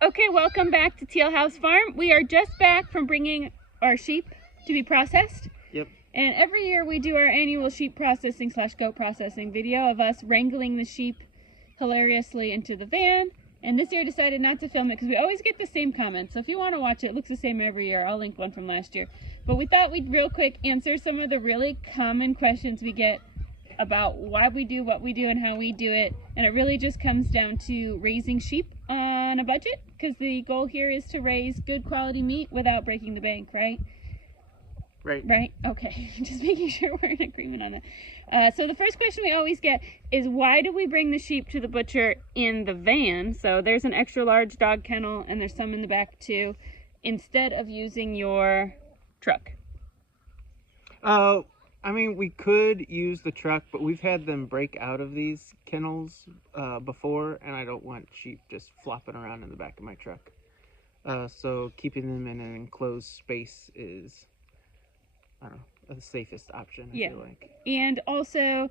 Okay, welcome back to Teal House Farm. We are just back from bringing our sheep to be processed. Yep. And every year we do our annual sheep processing / goat processing video of us wrangling the sheep hilariously into the van. And this year I decided not to film it because we always get the same comments. So if you want to watch it, it looks the same every year. I'll link one from last year. But we thought we'd real quick answer some of the really common questions we get about why we do what we do and how we do it. And it really just comes down to raising sheep on a budget, because the goal here is to raise good quality meat without breaking the bank, right? Right? Okay. Just making sure we're in agreement on that. So the first question we always get is, why do we bring the sheep to the butcher in the van? So there's an extra large dog kennel and there's some in the back too, instead of using your truck. I mean, we could use the truck, but we've had them break out of these kennels before, and I don't want sheep just flopping around in the back of my truck. So keeping them in an enclosed space is, I don't know, the safest option, I feel like. And also,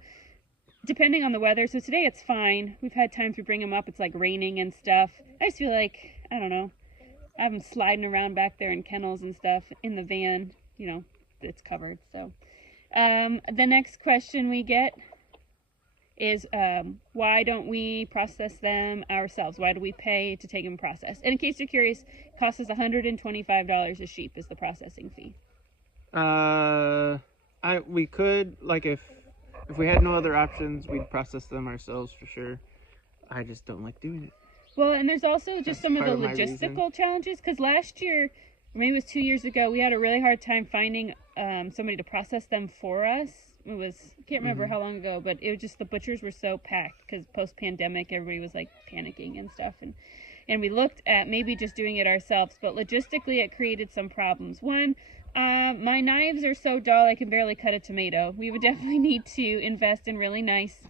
depending on the weather, so today it's fine. We've had times we bring them up, it's like raining and stuff. I just feel like, I don't know, I have them sliding around back there in kennels and stuff in the van, you know, it's covered, so. The next question we get is, why don't we process them ourselves? Why do we pay to take them processed? And in case you're curious, it costs us $125 a sheep is the processing fee. We could, like, if we had no other options, we'd process them ourselves for sure. I just don't like doing it. Well, and there's also just some of the logistical challenges, because last year, maybe it was 2 years ago, we had a really hard time finding somebody to process them for us. It was, I can't remember how long ago, but it was just the butchers were so packed because post-pandemic, everybody was like panicking and stuff. And we looked at maybe just doing it ourselves, but logistically it created some problems. One, my knives are so dull I can barely cut a tomato. We would definitely need to invest in really nice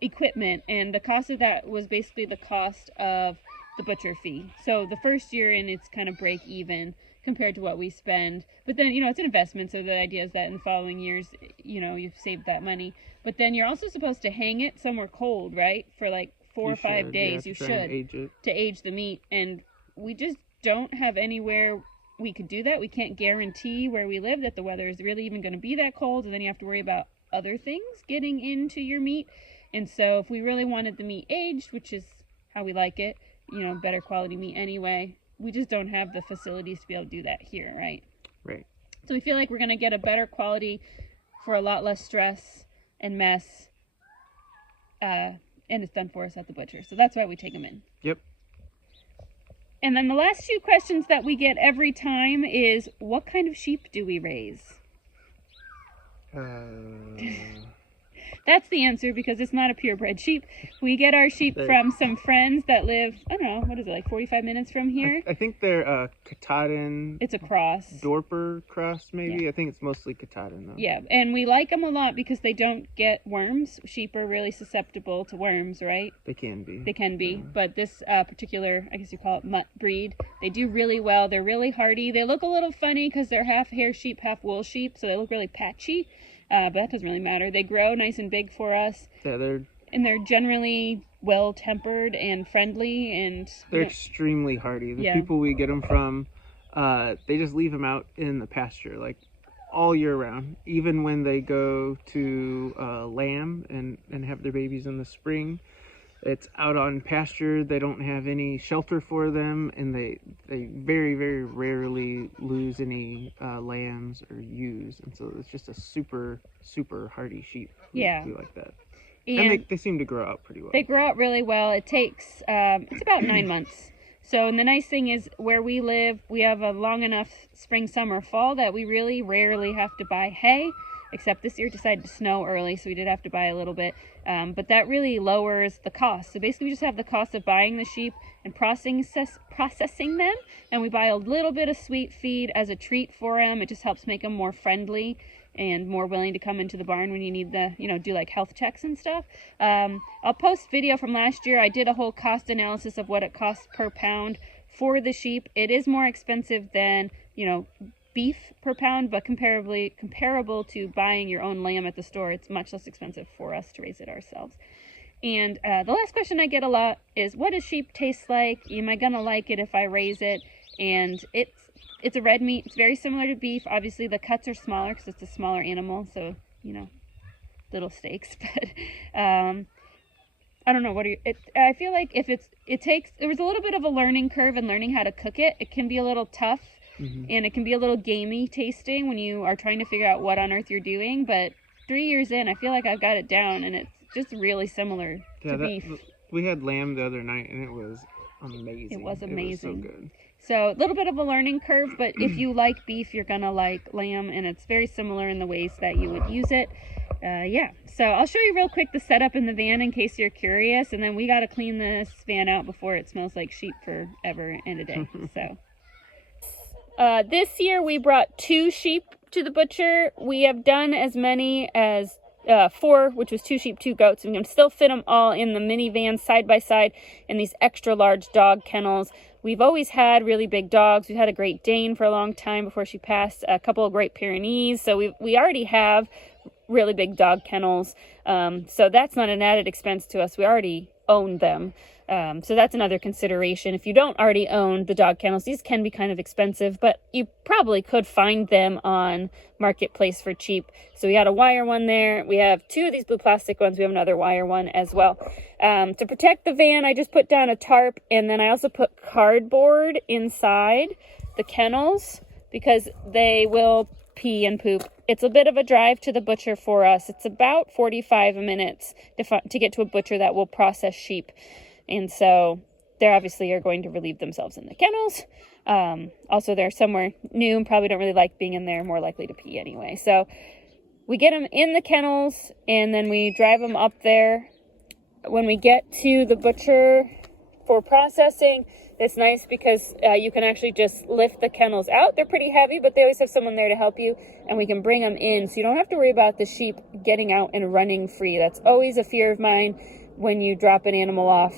equipment, and the cost of that was basically the cost of the butcher fee. So the first year in, it's kind of break even compared to what we spend, but then, you know, it's an investment, so the idea is that in the following years, you know, you've saved that money. But then you're also supposed to hang it somewhere cold, right, for like 4 or 5 days. You should to age the meat, and we just don't have anywhere we could do that. We can't guarantee where we live that the weather is really even going to be that cold, and then you have to worry about other things getting into your meat. And so if we really wanted the meat aged, which is how we like it, you know, better quality meat anyway, we just don't have the facilities to be able to do that here, right? Right. So we feel like we're going to get a better quality for a lot less stress and mess, and it's done for us at the butcher. So that's why we take them in. Yep. And then the last few questions that we get every time is, what kind of sheep do we raise? That's the answer, because it's not a purebred sheep. We get our sheep from some friends that live, I don't know, what is it, like 45 minutes from here? I think they're Katahdin. It's a cross. Dorper cross, maybe? Yeah. I think it's mostly Katahdin, though. Yeah, and we like them a lot because they don't get worms. Sheep are really susceptible to worms, right? They can be. They can be, but this particular, I guess you call it mutt breed, they do really well. They're really hardy. They look a little funny because they're half hair sheep, half wool sheep, so they look really patchy. But that doesn't really matter. They grow nice and big for us. Yeah, they're generally well-tempered and friendly, and they're extremely hardy. The people we get them from, they just leave them out in the pasture like all year round. Even when they go to lamb and have their babies in the spring, it's out on pasture. They don't have any shelter for them, and they very, very rarely lose any lambs or ewes, and so it's just a super, super hardy sheep. We like that. And they seem to grow out pretty well. They grow out really well. It takes, it's about 9 months. So, and the nice thing is, where we live, we have a long enough spring, summer, fall that we really rarely have to buy hay. Except this year it decided to snow early, so we did have to buy a little bit. But that really lowers the cost. So basically we just have the cost of buying the sheep and processing them, and we buy a little bit of sweet feed as a treat for them. It just helps make them more friendly and more willing to come into the barn when you need the, you know, do like health checks and stuff. I'll post video from last year. I did a whole cost analysis of what it costs per pound for the sheep. It is more expensive than, you know, beef per pound, but comparable to buying your own lamb at the store. It's much less expensive for us to raise it ourselves. And the last question I get a lot is, what does sheep taste like? Am I gonna like it if I raise it? And it's a red meat. It's very similar to beef. Obviously the cuts are smaller because it's a smaller animal, so you know, little steaks. But I don't know, I feel like if there was a little bit of a learning curve in learning how to cook it. It can be a little tough, and it can be a little gamey tasting when you are trying to figure out what on earth you're doing. But 3 years in, I feel like I've got it down, and it's just really similar to beef. We had lamb the other night, and it was amazing. It was amazing. It was so good. So a little bit of a learning curve, but if you like beef, you're gonna like lamb, and it's very similar in the ways that you would use it. Yeah, so I'll show you real quick the setup in the van in case you're curious, and then we got to clean this van out before it smells like sheep forever and a day. So this year we brought 2 sheep to the butcher. We have done as many as 4, which was 2 sheep, 2 goats. We can still fit them all in the minivan side by side in these extra large dog kennels. We've always had really big dogs. We've had a Great Dane for a long time before she passed, a couple of Great Pyrenees. So we already have really big dog kennels. So that's not an added expense to us. We already own them. So that's another consideration. If you don't already own the dog kennels, these can be kind of expensive, but you probably could find them on Marketplace for cheap. So we had a wire one there. We have 2 of these blue plastic ones. We have another wire one as well. To protect the van, I just put down a tarp, and then I also put cardboard inside the kennels because they will pee and poop. It's a bit of a drive to the butcher for us. It's about 45 minutes to get to a butcher that will process sheep. And so they obviously are going to relieve themselves in the kennels. Also, they're somewhere new and probably don't really like being in there, more likely to pee anyway. So we get them in the kennels, and then we drive them up there. When we get to the butcher for processing, it's nice because you can actually just lift the kennels out. They're pretty heavy, but they always have someone there to help you, and we can bring them in. So you don't have to worry about the sheep getting out and running free. That's always a fear of mine when you drop an animal off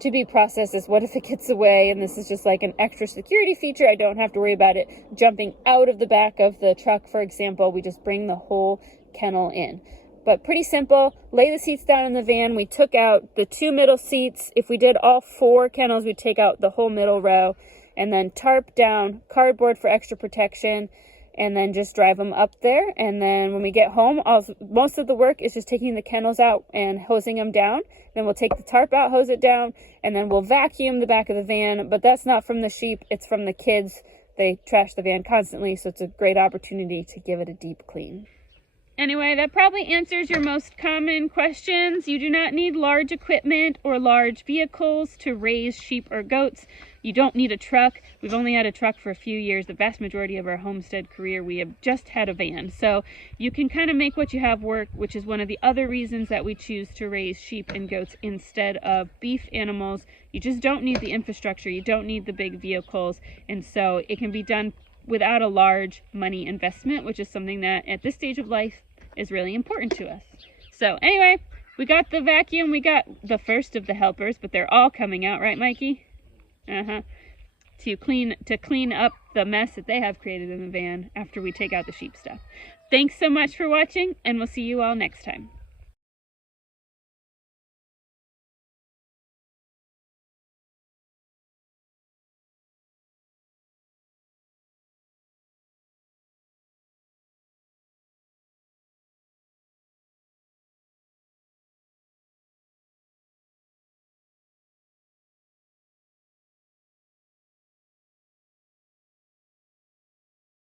to be processed, is what if it gets away? And this is just like an extra security feature. I don't have to worry about it jumping out of the back of the truck, for example. We just bring the whole kennel in. But pretty simple. Lay the seats down in the van. We took out the 2 middle seats. If we did all 4 kennels, we'd take out the whole middle row, and then tarp down, cardboard for extra protection, and then just drive them up there. And then when we get home, most of the work is just taking the kennels out and hosing them down. Then we'll take the tarp out, hose it down, and then we'll vacuum the back of the van. But that's not from the sheep, it's from the kids. They trash the van constantly, so it's a great opportunity to give it a deep clean. Anyway, that probably answers your most common questions. You do not need large equipment or large vehicles to raise sheep or goats. You don't need a truck. We've only had a truck for a few years. The vast majority of our homestead career, we have just had a van. So you can kind of make what you have work, which is one of the other reasons that we choose to raise sheep and goats instead of beef animals. You just don't need the infrastructure. You don't need the big vehicles. And so it can be done without a large money investment, which is something that at this stage of life is really important to us. So anyway, we got the vacuum, we got the first of the helpers, but they're all coming out, right, Mikey? To clean up the mess that they have created in the van after we take out the sheep stuff. Thanks so much for watching, and we'll see you all next time.